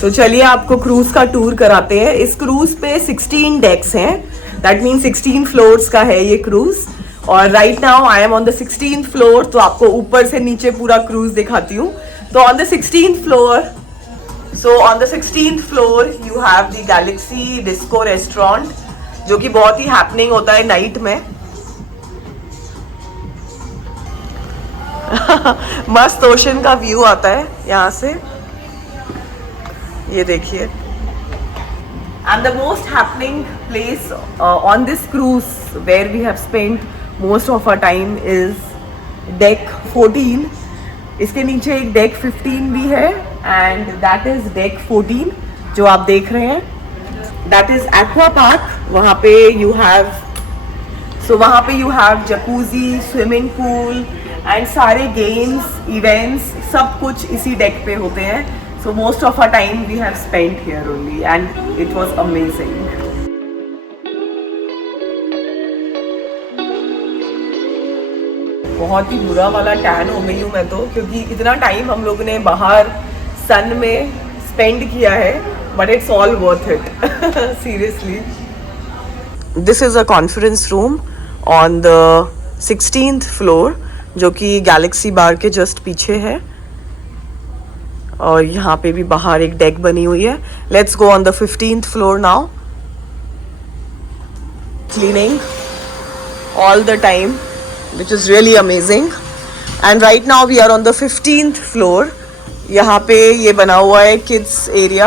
तो चलिए आपको क्रूज का टूर कराते हैं। इस क्रूज पे 16 डेक्स हैं, दैट मीन 16 फ्लोर्स का है ये क्रूज। और right now I am on the 16th floor, तो आपको ऊपर से नीचे पूरा क्रूज दिखाती हूँ। तो on the 16th floor, so on the 16th floor you have the Galaxy disco restaurant, जो कि बहुत ही हैपनिंग होता है नाइट में। मस्त ओशन का व्यू आता है यहाँ से, ये देखिए। And the most happening place on this cruise where we have spent most of our time is deck 14। इसके नीचे एक डेक 15 भी है एंड दैट इज डेक 14 जो आप देख रहे हैं, दैट इज एक्वा पार्क। वहाँ पे you have jacuzzi, swimming pool and सारे गेम्स, इवेंट्स सब कुछ इसी डेक पे होते हैं। So most of our time we have spent here only and it was amazing. बहुत ही बुरा वाला टैन हो गई हूँ मैं तो, क्योंकि इतना टाइम हम लोगों ने बाहर सन में स्पेंड किया है, but it's all worth it seriously. This is a conference room on the 16th floor, जो कि गैलेक्सी बार के जस्ट पीछे है। और यहाँ पे भी बाहर एक डेक बनी हुई है। Let's go on the 15th floor now. Cleaning all the time which is really amazing, and right now we are on the 15th floor। यहाँ पे ये बना हुआ है किड्स एरिया,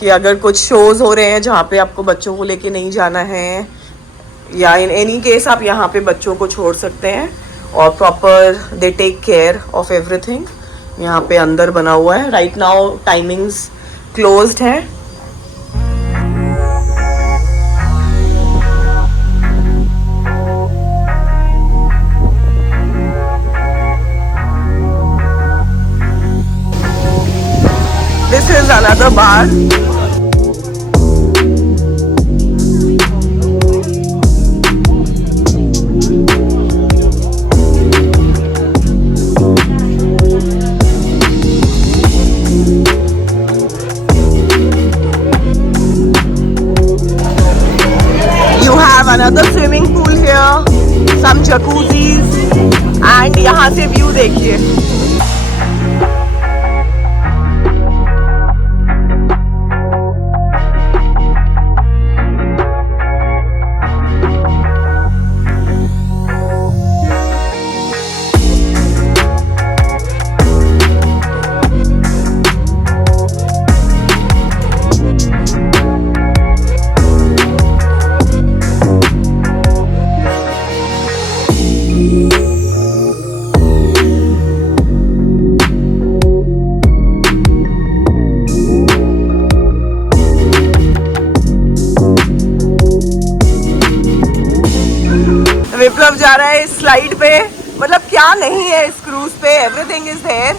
कि अगर कुछ शोज हो रहे हैं जहाँ पे आपको बच्चों को लेके नहीं जाना है, या इन एनी केस आप यहाँ पे बच्चों को छोड़ सकते हैं और proper they take care of everything. यहाँ पे अंदर बना हुआ है। राइट नाउ टाइमिंग्स क्लोज्ड है। This is another bar. You have another swimming pool here, some jacuzzis, and यहाँ से व्यू देखिए। विप्लव जा रहा है इस स्लाइड पे, मतलब क्या नहीं है इस क्रूज पे, एवरीथिंग इज देयर।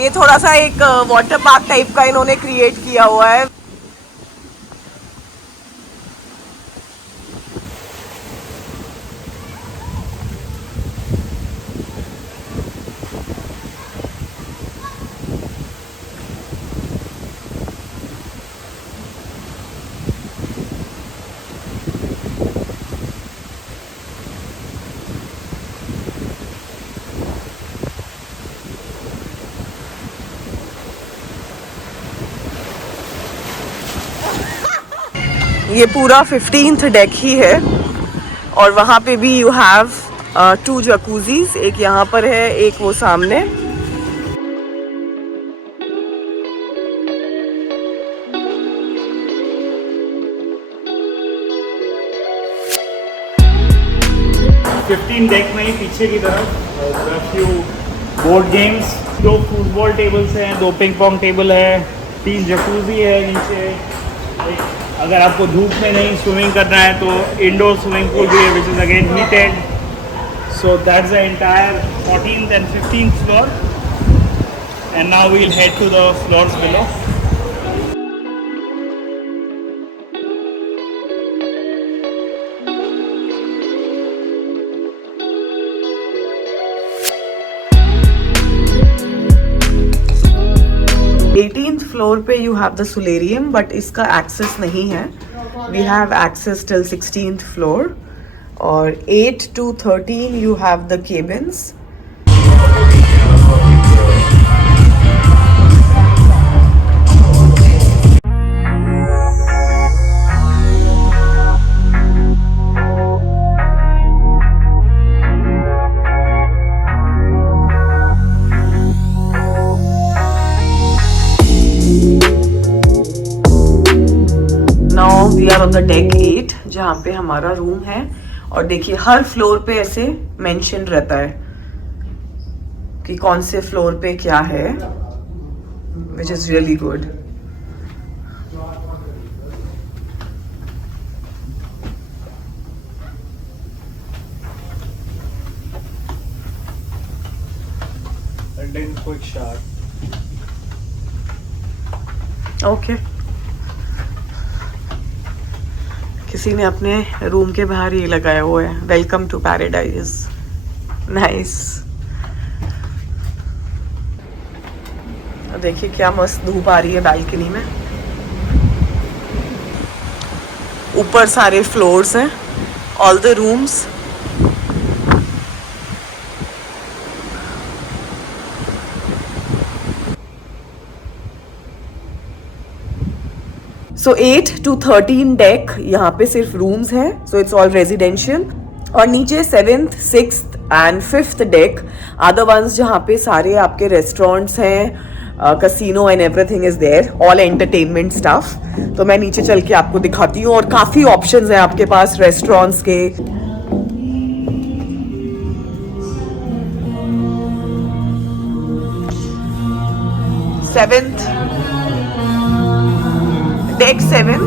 ये थोड़ा सा एक वाटर पार्क टाइप का इन्होंने क्रिएट किया हुआ है। ये पूरा 15th डेक ही है, और वहाँ पे भी यू हैव 2 जकूजीज, एक यहाँ पर है, एक वो सामने। डेक में ही पीछे की तरफ few board games, 2 football tables हैं, 2 पिंग पोंग टेबल है, 3 जकूजी है नीचे। अगर आपको धूप में नहीं स्विमिंग करना है तो इंडोर स्विमिंग पूल भी है, which is again heated. So that's the entire 14th and 15th floor, and now we'll head to the floors below. 16th floor पे you have the solarium, but इसका access नहीं है. We have access till 16th floor. और 8 to 13 you have the cabins. Now we are on the deck 8 जहाँ पे हमारा room है. और देखिए हर फ्लोर पे ऐसे मेंशन रहता है कि कौन से फ्लोर पे क्या है, which is really good. Okay. किसी ने अपने रूम के बाहर ये लगाया हुआ है, वेलकम टू पैराडाइज. नाइस. देखिए क्या मस्त धूप आ रही है बालकनी में. ऊपर सारे फ्लोर्स हैं, all the rooms. So 8 to 13 deck यहाँ पे सिर्फ रूम्स हैं. So it's all residential. और नीचे 7th, 6th and 5th deck are the ones जहाँ पे सारे आपके रेस्टोरेंट्स हैं, casino and everything is there, all entertainment stuff. तो मैं नीचे चल के आपको दिखाती हूँ. और काफ़ी ऑप्शंस हैं आपके पास रेस्टोरेंट्स के. Seventh Deck 7.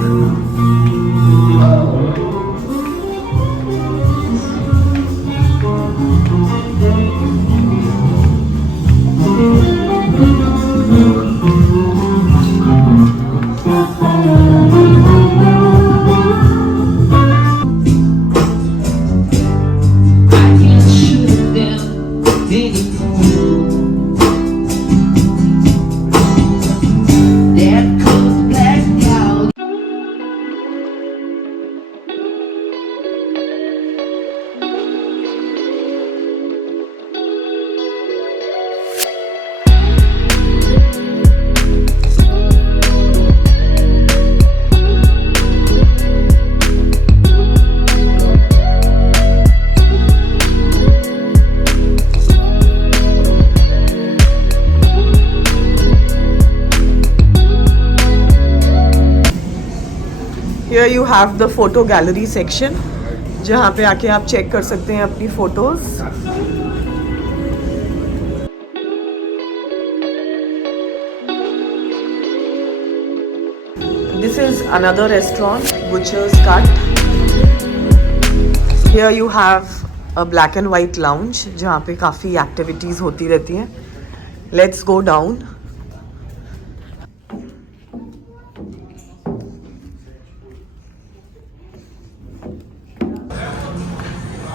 Here you have the photo gallery section जहाँ पे आके आप चेक कर सकते हैं अपनी photos. This is another restaurant, Butcher's Cut. Here you have a black and white lounge जहाँ पे काफ़ी एक्टिविटीज़ होती रहती हैं. Let's go down.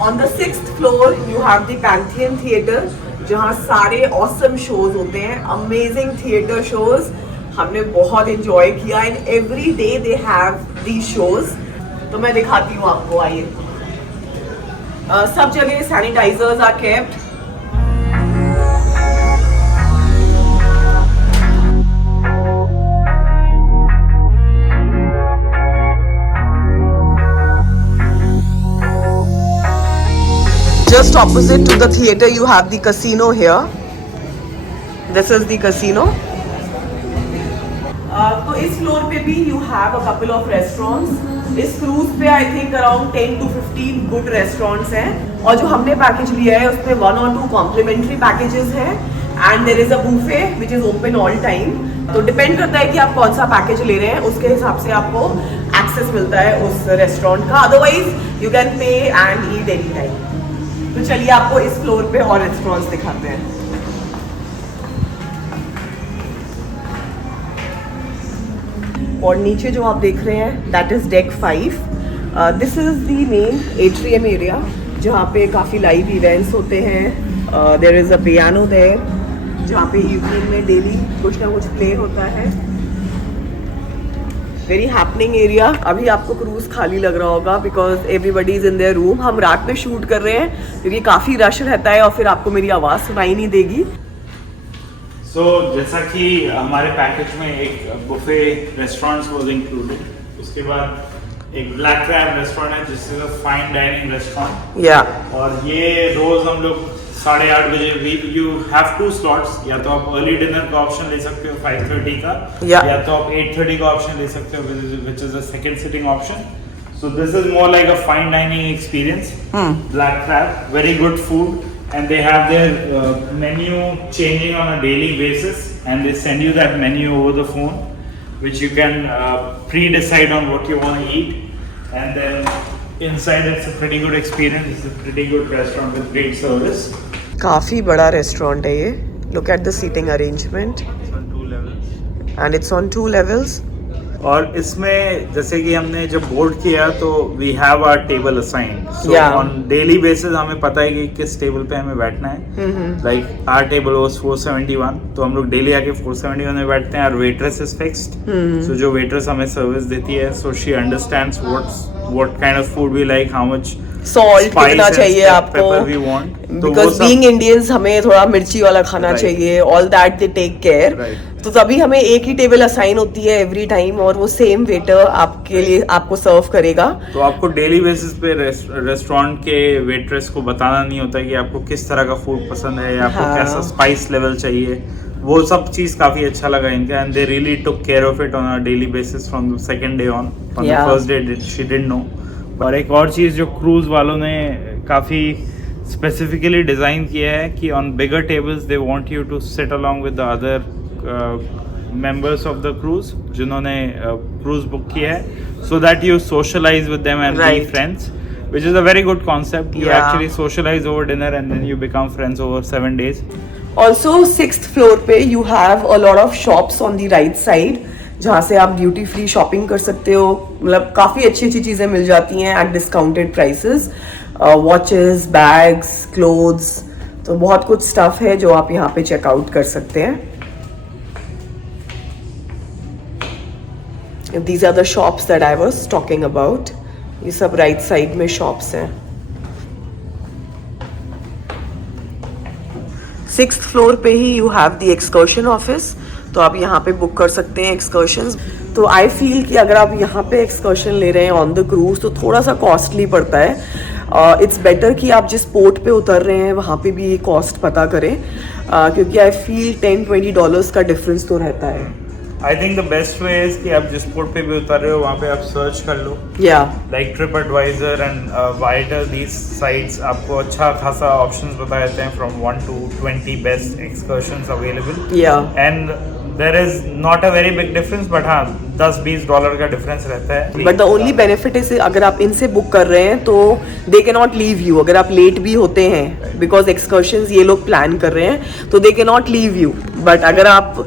On the 6th floor you have the Pantheon Theatre जहाँ सारे awesome shows होते हैं, amazing theatre shows. हमने बहुत enjoy किया and every day they have these shows. तो मैं दिखाती हूँ आपको, आइए. सब जगह sanitizers are kept. Just opposite to the theatre you have the casino here. This is the casino. तो इस फ्लोर पे भी you have a couple of restaurants. इस क्रूज पे I think around 10 to 15 good restaurants हैं. और जो हमने पैकेज लिया है उसमें 1 or 2 complimentary packages हैं. And there is a buffet which is open all time. तो डिपेंड करता है कि आप कौन सा पैकेज ले रहे हैं, उसके हिसाब से आपको एक्सेस मिलता है उस रेस्टोरेंट का. Otherwise you can pay and eat any time. तो चलिए आपको इस फ्लोर पे और रेस्टोरेंट्स दिखाते हैं. और नीचे जो आप देख रहे हैं that is deck 5. This is the main atrium area जहाँ पे काफ़ी लाइव इवेंट्स होते हैं. There is a piano there जहाँ पे इवनिंग में डेली कुछ ना कुछ प्ले होता है। Very happening area. अभी आपको क्रूज खाली लग रहा होगा because everybody is in their room. हम रात में शूट कर रहे हैं क्योंकि काफ़ी रश रहता है और फिर आपको मेरी आवाज़ सुनाई नहीं देगी। जैसा कि हमारे पैकेज में एक बुफे रेस्टोरेंट्स वाज इंक्लूडेड, उसके बाद एक ब्लैक क्रैब रेस्टोरेंट है जिससे फाइन डाइनिंग रेस्टोरेंट। या और ये रोज हम लोग 8:30 बजे, यू हैव 2 स्लॉट्स, या तो आप अर्ली डिनर का ऑप्शन ले सकते हो 5:30 का, या तो आप 8:30 का ऑप्शन ले सकते हो which is the second sitting option. So this is more like a fine dining experience. Black crab, very good food, and they have their menu changing on a daily basis, and they send you that menu over the phone, which you can pre-decide on what you want to eat, and then inside it's a pretty good experience. It's a pretty good restaurant with great service. काफ़ी बड़ा restaurant है ये। Look at the seating arrangement. It's on 2 levels. And it's on 2 levels. और इसमें जैसे कि हमने जब बोर्ड किया तो we have our table assigned, so Yeah. On daily basis हमें पता है कि किस टेबल पे हमें बैठना है। लाइक आवर टेबल वाज 471, तो हम लोग डेली आके 471 में बैठते हैं। और वेट्रेस इज फिक्स्ड, सो जो वेट्रेस हमें सर्विस देती है, so she understands what kind of food we like, how much salt कितना चाहिए आपको, we want, because being Indians हमें थोड़ा मिर्ची वाला खाना चाहिए। All that they take care. तो तभी हमें एक ही टेबल असाइन होती है एवरी टाइम, और वो सेम वेटर आपके लिए आपको सर्व करेगा। तो आपको डेली बेसिस पे रेस्टोरेंट के वेट्रेस को बताना नहीं होता कि आपको किस तरह का फूड पसंद है या आपको कैसा स्पाइस लेवल चाहिए। वो सब चीज़ काफ़ी अच्छा लगा इनका, and they really took care of it on a daily basis from the second day on the first day she didn't know. और एक और चीज़ जो क्रूज वालों ने काफ़ी स्पेसिफिकली डिज़ाइन किया है कि on bigger tables they want you to sit along with the other members of the cruise जिन्होंने cruise book किया है, so that you socialize with them and be friends, which is a very good concept. You actually socialize over dinner and then you become friends over 7 days. Also 6th floor पे you have a lot of shops on the right side जहाँ से आप duty free shopping कर सकते हो। मतलब काफ़ी अच्छी अच्छी चीज़ें मिल जाती हैं eight discounted prices, watches, bags, clothes, तो बहुत कुछ स्टफ है जो आप यहाँ पे चेकआउट कर सकते हैं। These are the shops that I was talking about. ये सब राइट साइड में शॉप्स हैं। 6th फ्लोर पे ही you have the excursion office, तो आप यहाँ पे बुक कर सकते हैं एक्सकर्शंस। तो आई फील कि अगर आप यहाँ पे एक्सकर्शन ले रहे हैं ऑन द क्रूज तो थोड़ा सा कॉस्टली पड़ता है। इट्स बेटर कि आप जिस पोर्ट पे उतर रहे हैं वहाँ पे भी ये कॉस्ट पता करें, क्योंकि आई फील $10-20 का डिफरेंस तो रहता है। I think the best way is कि आप जिस पोर्ट पे भी उतर रहे हो वहाँ पे आप सर्च कर लो, like TripAdvisor and Viator, these sites आपको अच्छा खासा options बता देते हैं from 1 to 20 best excursions available. And there is not a very big difference, but हाँ $10-20 का डिफरेंस रहता है। But the only benefit is अगर आप इनसे बुक कर रहे हैं तो they can not leave you. अगर आप लेट भी होते हैं, बिकॉज एक्सकर्शंस ये लोग प्लान कर रहे हैं, तो they can not leave you. But अगर आप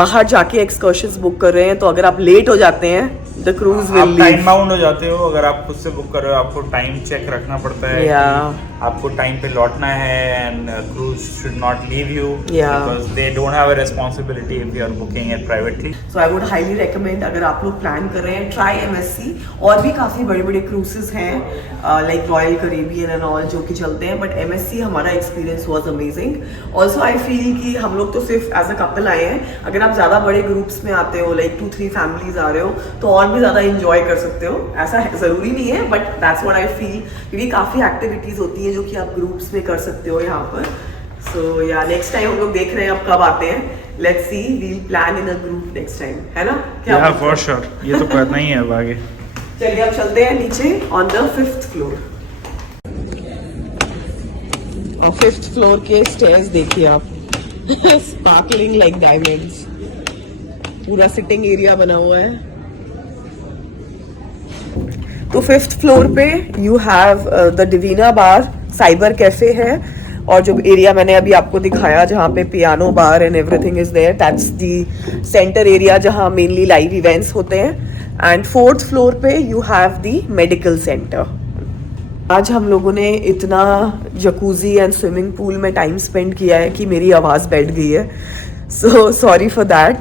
बाहर जाके एक्सकर्शंस बुक कर रहे हैं तो अगर आप लेट हो जाते हैं the cruise will leave. Time bound हो जाते हो। अगर आप खुद से बुक कर रहे हो आपको टाइम चेक रखना पड़ता है, आपको टाइम पे लौटना है, and cruise should not leave you because they don't have a responsibility if you are booking it privately. So I would highly recommend, अगर आप लोग प्लान कर रहे हैं, ट्राई MSC। और भी काफ़ी बड़े बड़े क्रूजेस हैं like royal Caribbean and all जो कि चलते हैं, बट MSC हमारा experience was amazing. Also I feel कि हम लोग तो सिर्फ एज अ कपल आए हैं, अगर आप ज़्यादा बड़े ग्रुप्स में आते हो, लाइक 2-3 फैमिलीज आ रहे हो, तो और भी ज़्यादा इंजॉय कर सकते हो। ऐसा ज़रूरी नहीं है, but that's what I feel, क्योंकि काफ़ी एक्टिविटीज़ होती हैं जो कि आप ग्रुप्स में कर सकते हो यहाँ पर। सो या नेक्स्ट टाइम हम लोग देख रहे हैं अब कब आते हैं। Let's see, we'll plan in a group next time, है ना? क्या फॉर श्योर, ये तो करना ही है अब आगे। चलिए अब चलते हैं नीचे ऑन द 5th फ्लोर। और 5th फ्लोर के स्टेयर्स देखिए आप, स्पार्कलिंग लाइक डायमंड्स। पूरा सिटिंग एरिया बना हुआ है। तो 5th फ्लोर पे you have the Divina bar, cyber cafe है, और जो एरिया मैंने अभी आपको दिखाया जहाँ पे piano bar and everything is there, that's the centre area जहाँ मेनली लाइव इवेंट्स होते हैं। एंड 4th फ्लोर पे you have the medical centre. आज हम लोगों ने इतना जकूजी एंड स्विमिंग पूल में टाइम स्पेंड किया है कि मेरी आवाज़ बैठ गई है, so sorry for that.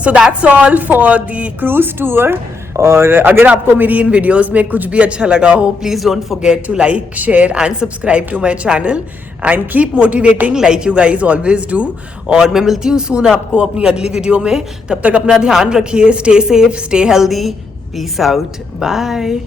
So that's all for the cruise tour. और अगर आपको मेरी इन वीडियोस में कुछ भी अच्छा लगा हो, please don't forget to like, share and subscribe to my channel and keep motivating like you guys always do. और मैं मिलती हूँ सून आपको अपनी अगली वीडियो में। तब तक अपना ध्यान रखिए, stay safe, stay healthy, peace out, bye.